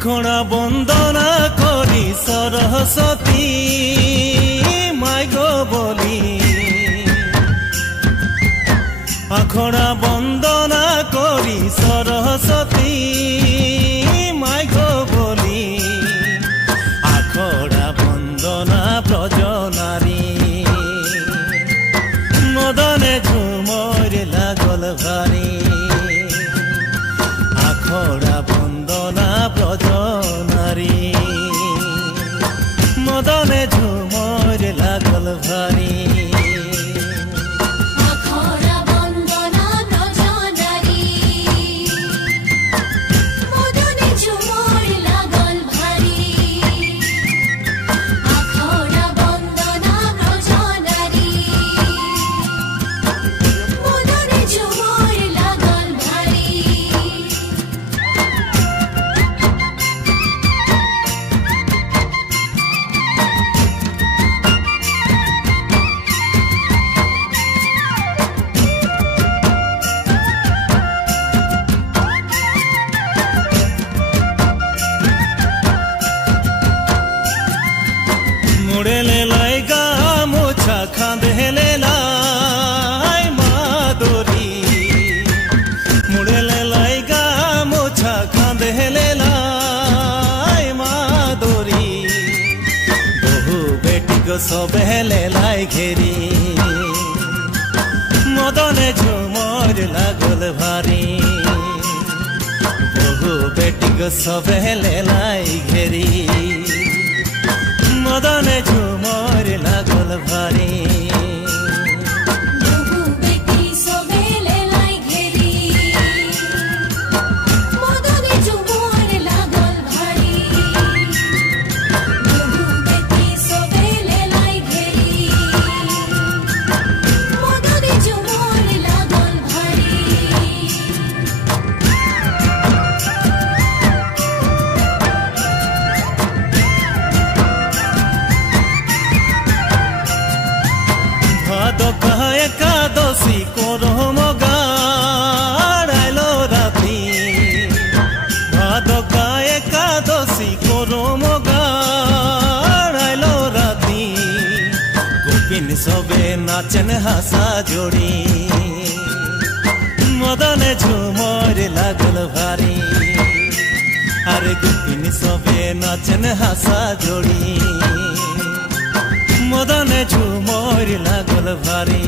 আখড়া বন্দনা করি সরস্বতী মাই গো বলি, আখড়া বন্দনা করি সরস্বতী মাই গো বলি, আখড়া বন্দনা ব্রজনারী মদনে ঝুমর লাগল ভারী, আখড়া বন্দনা ব্রজনারী মদনে ঝুমর লাগল ভারী। মুড়েলে লাই গা মোছা খাঁদেলে লাই মাদরি, মুড়েলে লাই গা মোছা খাঁদেলে লাই মাদরি, বহু বেটি গো সবেলে লাই ঘেরি মদনে ঝুমর লাগল ভারী, বহু বেটি গো সবেলে লাই ঘেরি মদনে ঝুমর লাগল ভারী। একাদশী করম গাড়াইলো রাতি, ভাদকা একাদশী করম গাড়াইলো রাতি, গোপিন সবে নাচেন হাসা জড়ি মদনে ঝুমর লাগল ভারী, আরে গোপিন সবে নাচেন হাসা জড়ি মদনে ঝুমর লাগল ভারী।